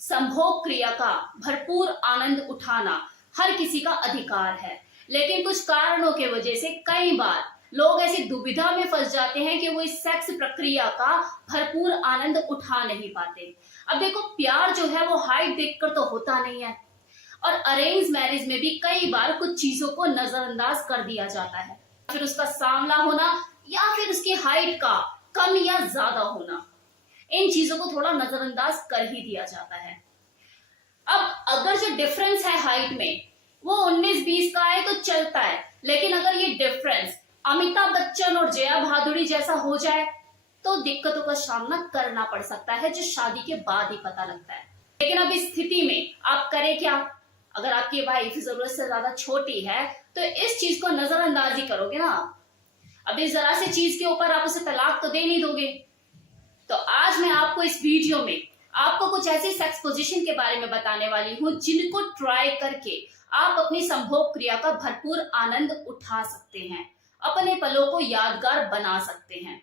संभोग क्रिया का भरपूर आनंद उठाना हर किसी का अधिकार है, लेकिन कुछ कारणों के वजह से कई बार लोग ऐसी दुविधा में फंस जाते हैं कि वो इस सेक्स प्रक्रिया का भरपूर आनंद उठा नहीं पाते। अब देखो, प्यार जो है वो हाइट देखकर तो होता नहीं है, और अरेंज मैरिज में भी कई बार कुछ चीजों को नजरअंदाज कर दिया जाता है, फिर उसका सांवला होना या फिर उसकी हाइट का कम या ज्यादा होना, इन चीजों को थोड़ा नजरअंदाज कर ही दिया जाता है। अब अगर जो डिफरेंस है हाइट में वो 19-20 का है तो चलता है, लेकिन अगर ये डिफरेंस अमिताभ बच्चन और जया भादुड़ी जैसा हो जाए तो दिक्कतों का सामना करना पड़ सकता है, जो शादी के बाद ही पता लगता है। लेकिन अब इस स्थिति में आप करें क्या? अगर आपकी वाइफ जरूरत से ज्यादा छोटी है तो इस चीज को नजरअंदाज ही करोगे ना। अब इस जरा सी चीज के ऊपर आप उसे तलाक तो दे नहीं दोगे। तो आज मैं आपको इस वीडियो में आपको कुछ ऐसी सेक्स पोजीशन के बारे में बताने वाली हूं जिनको ट्राई करके आप अपनी संभोग क्रिया का भरपूर आनंद उठा सकते हैं, अपने पलों को यादगार बना सकते हैं।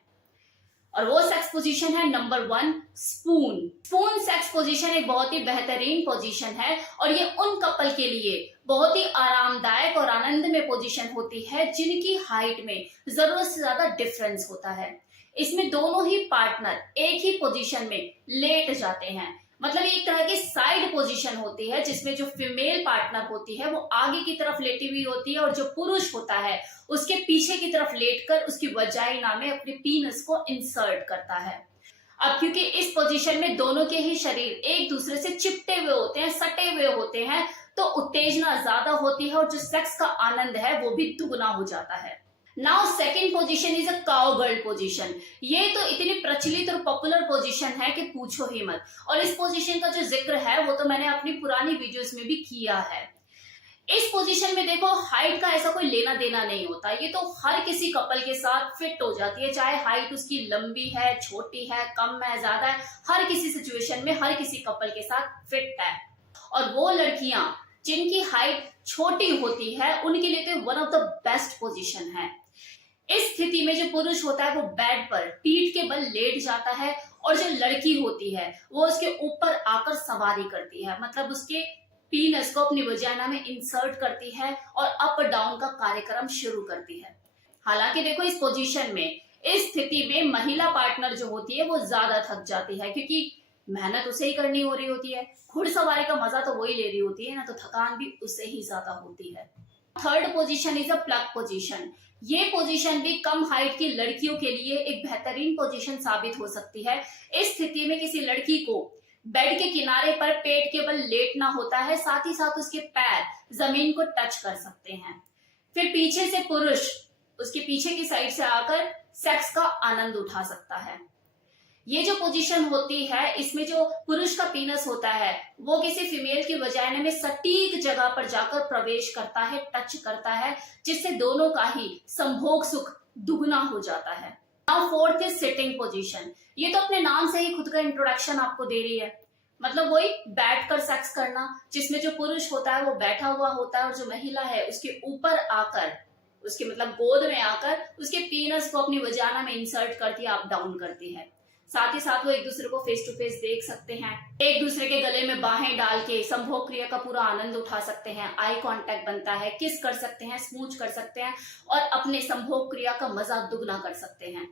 और वो सेक्स पोजीशन है number 1, spoon. Spoon sex position एक बहुत ही बेहतरीन पोजीशन है और ये उन कपल के लिए बहुत ही आरामदायक और आनंद में पोजीशन होती है जिनकी हाइट में जरूरत से ज्यादा डिफरेंस होता है। इसमें दोनों ही पार्टनर एक ही पोजीशन में लेट जाते हैं, मतलब एक तरह की साइड पोजीशन होती है जिसमें जो फीमेल पार्टनर होती है वो आगे की तरफ लेटी हुई होती है और जो पुरुष होता है उसके पीछे की तरफ लेटकर उसकी वजाइना में अपने पीनस को इंसर्ट करता है। अब क्योंकि इस पोजीशन में दोनों के ही शरीर एक दूसरे से चिपटे हुए होते हैं, सटे हुए होते हैं, तो उत्तेजना ज्यादा होती है और जो सेक्स का आनंद है वो भी दुगना हो जाता है। Now second position is a cowgirl position. ये तो इतनी प्रचलित और पॉपुलर पोजीशन है कि पूछो ही मत, और इस पोजीशन का जो जिक्र है वो तो मैंने अपनी पुरानी वीडियोस में भी किया है। इस पोजीशन में देखो, हाइट का ऐसा कोई लेना देना नहीं होता, ये तो हर किसी कपल के साथ फिट हो जाती है, चाहे हाइट उसकी लंबी है, छोटी है, कम है, ज्यादा है, हर किसी सिचुएशन में हर किसी कपल के साथ फिट है। और वो लड़कियां जिनकी हाइट छोटी होती है उनके लिए तो one of the best position है। इस स्थिति में जो पुरुष होता है वो बेड पर पीठ के बल लेट जाता है और जो लड़की होती है वो उसके ऊपर आकर सवारी करती है, मतलब उसके पीनस को अपनी वजाइना में इंसर्ट करती है और अप डाउन का कार्यक्रम शुरू करती है। हालांकि देखो, इस पोजीशन में, इस स्थिति में महिला पार्टनर जो होती है वो ज्यादा थक जाती है, क्योंकि मेहनत उसे ही करनी हो रही होती है, घुड़सवारी का मजा तो वही ले रही होती है ना, तो थकान भी उसे ही ज्यादा होती है। Third position is a plug position. ये पोजीशन भी कम हाइट की लड़कियों के लिए एक बेहतरीन पोजीशन साबित हो सकती है। इस स्थिति में किसी लड़की को बेड के किनारे पर पेट के बल लेटना होता है, साथ ही साथ उसके पैर जमीन को टच कर सकते हैं। फिर पीछे से पुरुष उसके पीछे की साइड से आकर सेक्स का आनंद उठा सकता है। ये जो पोजीशन होती है इसमें जो पुरुष का पीनस होता है वो किसी फीमेल की वजाइना में सटीक जगह पर जाकर प्रवेश करता है, टच करता है, जिससे दोनों का ही संभोग सुख दुगना हो जाता है। Now fourth is sitting position. ये तो अपने नाम से ही खुद का इंट्रोडक्शन आपको दे रही है, मतलब वही बैठकर सेक्स करना, जिसमें जो पुरुष होता है वो बैठा हुआ होता है और जो महिला है उसके ऊपर आकर, उसके मतलब गोद में आकर उसके पीनस को अपनी वजाइना में इंसर्ट करती है, अप डाउन करती है। साथ ही साथ वो एक दूसरे को फेस टू फेस देख सकते हैं, एक दूसरे के गले में बाहें डाल के संभोग क्रिया का पूरा आनंद उठा सकते हैं, आई कांटेक्ट बनता है, किस कर सकते हैं, स्मूच कर सकते हैं और अपने संभोग क्रिया का मजा दुगना कर सकते हैं।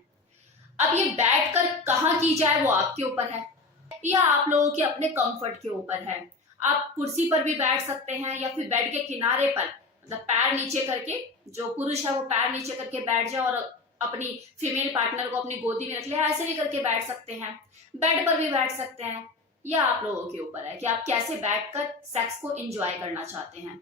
अब ये बैठकर कहाँ की जाए वो आपके ऊपर है या आप लोगों के अपने कंफर्ट के ऊपर है। आप कुर्सी पर भी बैठ सकते हैं या फिर बेड के किनारे पर, मतलब पैर नीचे करके, जो पुरुष है वो पैर नीचे करके बैठ जाए और अपनी फीमेल पार्टनर को अपनी गोदी में रख लिया, ऐसे भी करके बैठ सकते हैं, बेड पर भी बैठ सकते हैं, या आप लोगों के ऊपर है कि आप कैसे बैठकर सेक्स को एंजॉय करना चाहते हैं।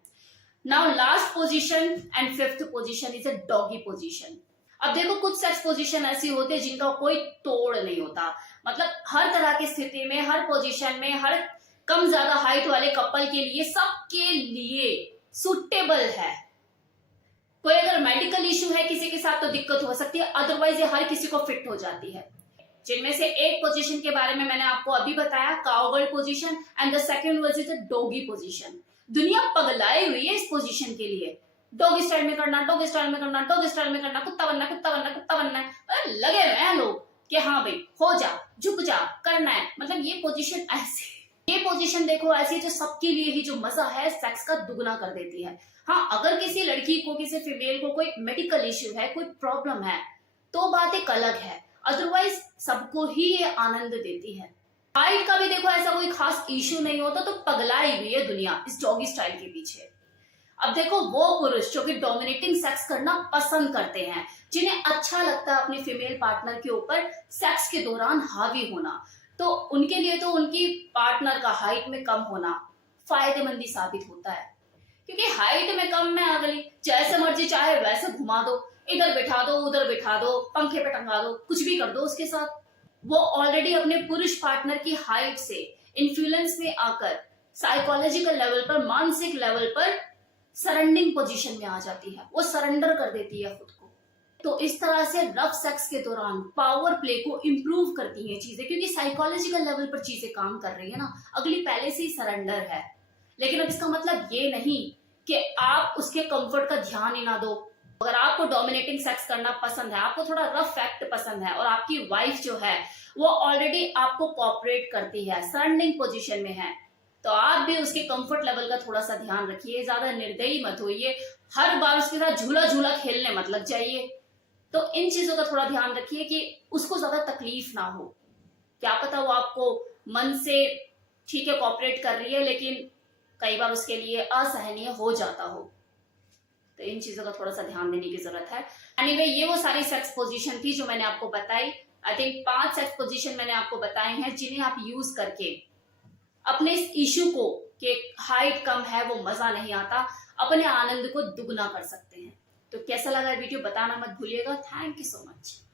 Now last position and fifth position is a doggy position. अब देखो, कुछ सेक्स पोजीशन ऐसी होती है जिनका कोई तोड़ नहीं होता, मतलब हर तरह की स्थिति में, हर पोजीशन में, हर कम ज्यादा हाइट वाले कपल के लिए, सबके लिए सुटेबल है। कोई अगर मेडिकल इश्यू है किसी के साथ तो दिक्कत हो सकती है, अदरवाइज ये हर किसी को फिट हो जाती है। जिनमें से एक पोजीशन के बारे में मैंने आपको अभी बताया, cowgirl position, and the second was is the doggy position. दुनिया पगलाई हुई है इस पोजीशन के लिए, डॉगी स्टाइल में करना, डॉगी स्टाइल में करना, डॉगी स्टाइल में करना, कुत्ता बनना, कुत्ता बनना, कुत्ता बनना है, लगे हुए हैं लोग कि हाँ भाई हो जा, झुक जा, करना है। मतलब ये पोजीशन ऐसी ये पोजीशन देखो ऐसी जो सबके लिए ही जो मजा है सेक्स का दुगना कर देती है। हाँ, अगर किसी लड़की को, किसी फीमेल को कोई मेडिकल इश्यू है, कोई प्रॉब्लम है, तो बात एक अलग है, अदरवाइज सबको ही ये आनंद देती है। हाइट का भी देखो ऐसा कोई खास इश्यू नहीं होता, तो पगलाई हुई है दुनिया इस डॉगी स्टाइल के पीछे। अब देखो वो पुरुष जो कि डोमिनेटिंग सेक्स करना पसंद करते हैं, जिन्हें अच्छा लगता है अपने फीमेल पार्टनर के ऊपर सेक्स के दौरान हावी होना, तो उनके लिए तो उनकी पार्टनर का हाइट में कम होना फायदेमंद साबित होता है। क्योंकि हाइट में कम में अगली जैसे मर्जी चाहे वैसे घुमा दो, इधर बिठा दो, उधर बिठा दो, पंखे पे टंगा दो, कुछ भी कर दो उसके साथ। वो ऑलरेडी अपने पुरुष पार्टनर की हाइट से इन्फ्लुएंस में आकर साइकोलॉजिकल लेवल पर, मानसिक लेवल पर सरेंडिंग पोजीशन में आ जाती है, वो सरेंडर कर देती है खुद को। तो इस तरह से रफ सेक्स के दौरान पावर प्ले को इंप्रूव करती हैं चीजें, क्योंकि साइकोलॉजिकल लेवल पर चीजें काम कर रही है ना, अगली पहले से ही सरेंडर है। लेकिन अब इसका मतलब ये नहीं कि आप उसके कंफर्ट का ध्यान ही ना दो। अगर आपको डोमिनेटिंग सेक्स करना पसंद है, आपको थोड़ा रफ एक्ट पसंद है, और आपकी वाइफ जो है वो ऑलरेडी आपको कोऑपरेट करती है, सरेंडिंग पोजीशन में है, तो आप भी उसके कंफर्ट लेवल का थोड़ा सा ध्यान रखिए, ज्यादा निर्दयी मत होइए, हर बार उसके साथ झूला झूला खेलने मत लग जाइए। तो इन चीजों का थोड़ा ध्यान रखिए कि उसको ज्यादा तकलीफ ना हो। क्या पता वो आपको मन से ठीक है कोऑपरेट कर रही है, लेकिन कई बार उसके लिए असहनीय हो जाता हो। तो इन चीजों का थोड़ा सा ध्यान देने की जरूरत है। एनीवे, ये वो सारी सेक्स पोजीशन थी जो मैंने आपको बताई। आई थिंक 5 सेक्स पोजीशन मैंने आपको बताई हैं, जिन्हें आप यूज करके अपने इस इश्यू को कि हाइट कम है, वो मजा नहीं आता, अपने आनंद को दुगना कर सकते हैं। तो कैसा लगा वीडियो बताना मत भूलिएगा। Thank you so much.